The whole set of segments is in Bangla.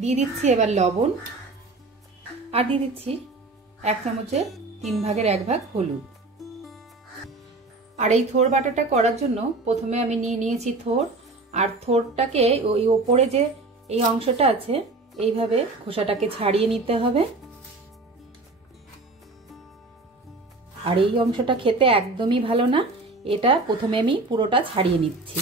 দিয়ে দিচ্ছি এবার লবণ, আর দিয়ে দিচ্ছি 1 চামচের 3 ভাগের 1 ভাগ হলুদ। আর এই থোর বাটাটা করার জন্য প্রথমে আমি নিয়েছি থোর, আর থোরটাকে ওই ওপরে যে এই অংশটা আছে এইভাবে খোসাটাকে ছাড়িয়ে নিতে হবে। আর এই অংশটা খেতে একদমই ভালো না, এটা প্রথমে আমি পুরোটা ছাড়িয়ে নিচ্ছি।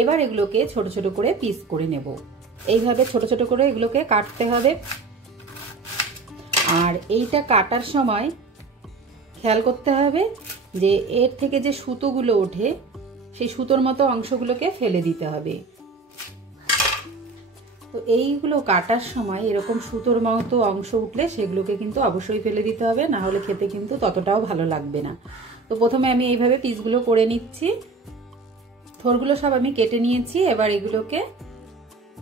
এবার এগুলোকে ছোট ছোট করে পিস করে নেব। এইভাবে ছোট ছোট করে এগুলোকে কাটতে হবে। আর এইটা কাটার সময় খেয়াল করতে হবে যে এর থেকে যে সুতোগুলো ওঠে সেই সুতোর মতো অংশগুলোকে ফেলে দিতে হবে। তো এইগুলো কাটার সময় এরকম সুতোর মতো অংশ উঠলে সেগুলোকে কিন্তু অবশ্যই ফেলে দিতে হবে, না হলে খেতে কিন্তু ততটাও ভালো লাগবে না। তো প্রথমে আমি এইভাবে পিসগুলো করে নিচ্ছি। থোরগুলো সব আমি কেটে নিয়েছি।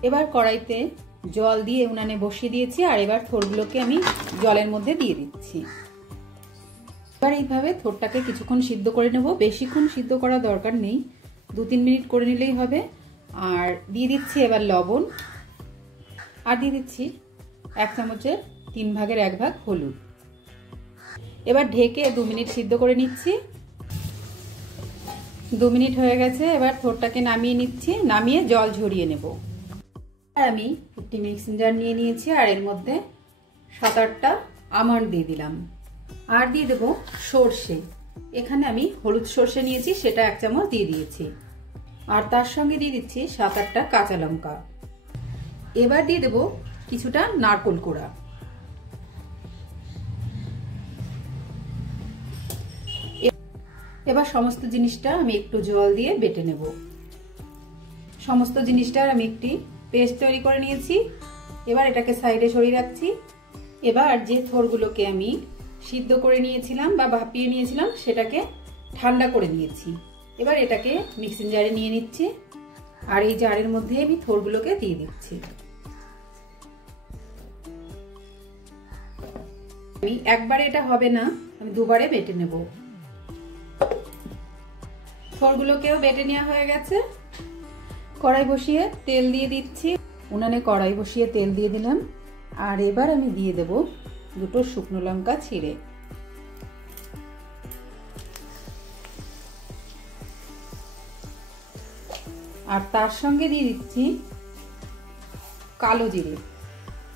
এবার কড়াইতে জল দিয়ে উনানে বসিয়ে দিয়েছি, আর এবার থোরগুলোকে আমি জলের মধ্যে দিয়ে দিচ্ছি। এবার এইভাবে থোরটাকে কিছুক্ষণ সিদ্ধ করে নেব। বেশিক্ষণ সিদ্ধ করার দরকার নেই, 2-3 মিনিট করে নিলেই হবে। আর দিয়ে দিচ্ছি এবার লবণ, আর দিয়ে দিচ্ছি 1 চামচের 3 ভাগের 1 ভাগ হলুদ। এবার ঢেকে 2 মিনিট সিদ্ধ করে নিচ্ছি। 2 মিনিট হয়ে গেছে। এবার থোরটাকে নামিয়ে নিচ্ছি, নামিয়ে জল ঝরিয়ে নেব। আমি একটি মিক্সিং জার নিয়ে নিয়েছি, আর এর মধ্যে 7-8টা আমন্ড দিয়ে দিলাম। আর দিয়ে দেব সর্ষে। এখানে আমি হলুদ সর্ষে নিয়েছি, সেটা 1 চামচ দিয়ে দিয়েছি। আর তার সঙ্গে দিয়ে দিচ্ছি 7-8টা কাঁচা লঙ্কা। এবার দিয়ে দেব কিছুটা নারকেল কোড়া। এবার সমস্ত জিনিসটা আমি একটু জল দিয়ে বেটে নেব। সমস্ত জিনিসটার আমি একটি পেস্ট তৈরি করে নিয়েছি। এবার এটাকে সাইডে সরিয়ে রাখছি। এবার যে থোরগুলোকে আমি সিদ্ধ করে নিয়েছিলাম বা ভাপিয়ে নিয়েছিলাম সেটাকে ঠান্ডা করে নিয়েছি। এবার এটাকে মিক্সিং জারে নিয়ে নিচ্ছি, আর এই জারের মধ্যে আমি থোরগুলোকে দিয়ে দিচ্ছি। আমি একবারে এটা হবে না, আমি দুবারে বেটে নেব। থোরগুলোকেও বেটে নেওয়া হয়ে গেছে। কড়াই বসিয়ে তেল দিয়ে দিচ্ছি। উনানে কড়াই বসিয়ে তেল দিয়ে দিলাম। আর এবার আমি দিয়ে দেব 2টো শুকনো লঙ্কা ছিঁড়ে। আর তার সঙ্গে দিয়ে দিচ্ছি কালো জিরে,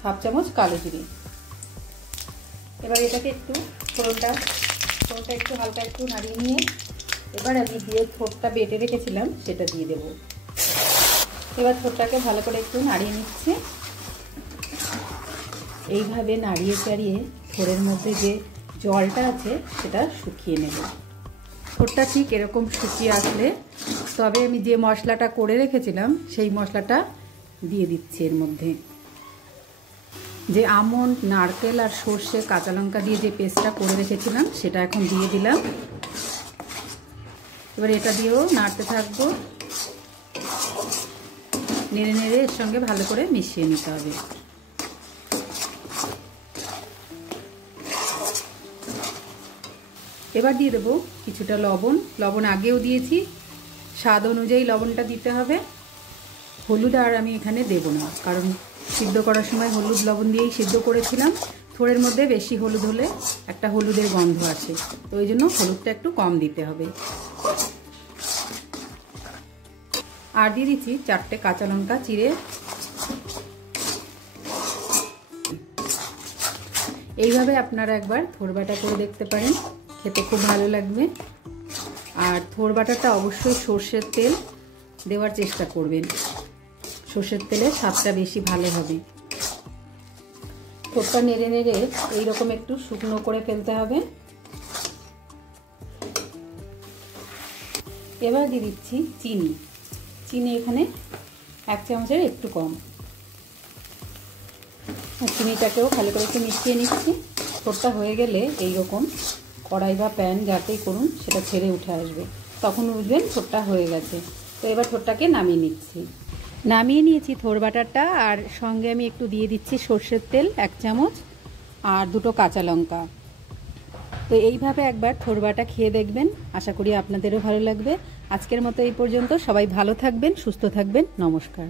1/2 চামচ কালো জিরে। এবার এটাকে একটু ফোড়নটা একটু হালকা একটু নাড়িয়ে নিয়ে এবার আমি যে থোরটা বেটে রেখেছিলাম সেটা দিয়ে দেব। এবার থোরটাকে ভালো করে একটু নাড়িয়ে নিচ্ছি। এইভাবে নাড়িয়ে চাড়িয়ে থোরের মধ্যে যে জলটা আছে সেটা শুকিয়ে নেব। থোরটা ঠিক এরকম শুকিয়ে আসলে তবে আমি যে মশলাটা করে রেখেছিলাম সেই মশলাটা দিয়ে দিচ্ছি। এর মধ্যে যে আমন্ড, নারকেল আর সর্ষে, কাঁচা লঙ্কা দিয়ে যে পেস্টটা করে রেখেছিলাম সেটা এখন দিয়ে দিলাম। এবার এটা দিয়েও নাড়তে থাকবো। নেড়ে নেড়ে এর সঙ্গে ভালো করে মিশিয়ে নিতে হবে। এবার দিয়ে দেবো কিছুটা লবণ। লবণ আগেও দিয়েছি, স্বাদ অনুযায়ী লবণটা দিতে হবে। হলুদ আর আমি এখানে দেব না, কারণ সিদ্ধ করার সময় হলুদ লবণ দিয়েই সিদ্ধ করেছিলাম। থোড়ের মধ্যে বেশি হলুদ হলে একটা হলুদের গন্ধ আছে, তো ওই জন্য হলুদটা একটু কম দিতে হবে। আর দিয়ে দিচ্ছি 4টে কাঁচা লঙ্কা চিড়ে। এইভাবে আপনারা একবার থোর বাটা করে দেখতে পারেন, খেতে খুব ভালো লাগবে। আর থোর বাটাটা অবশ্যই সর্ষের তেল দেওয়ার চেষ্টা করবেন, সর্ষের তেলে স্বাদটা বেশি ভালো হবে। থোরটা নেড়ে নেড়ে এইরকম একটু শুকনো করে ফেলতে হবে। এবার দিয়ে দিচ্ছি চিনি। চিনি এখানে 1 চামচের একটু কম। চিনিটাকেও ভালো করে একটু মিশিয়ে নিচ্ছি। থোরটা হয়ে গেলে এইরকম কড়াই বা প্যান যাতেই করুন সেটা ছেড়ে উঠে আসবে, তখন বুঝবেন থোরটা হয়ে গেছে। তো এবার থোরটাকে নামিয়ে নিচ্ছি। নামিয়ে নিয়েছি থোর বাটারটা, আর সঙ্গে আমি একটু দিয়ে দিচ্ছি সর্ষের তেল 1 চামচ আর 2টো কাঁচা লঙ্কা। তো এইভাবে একবার থোড় বাটা খেয়ে দেখবেন, আশা করি আপনাদেরও ভালো লাগবে। আজকের মতো এই পর্যন্ত, সবাই ভালো থাকবেন, সুস্থ থাকবেন, নমস্কার।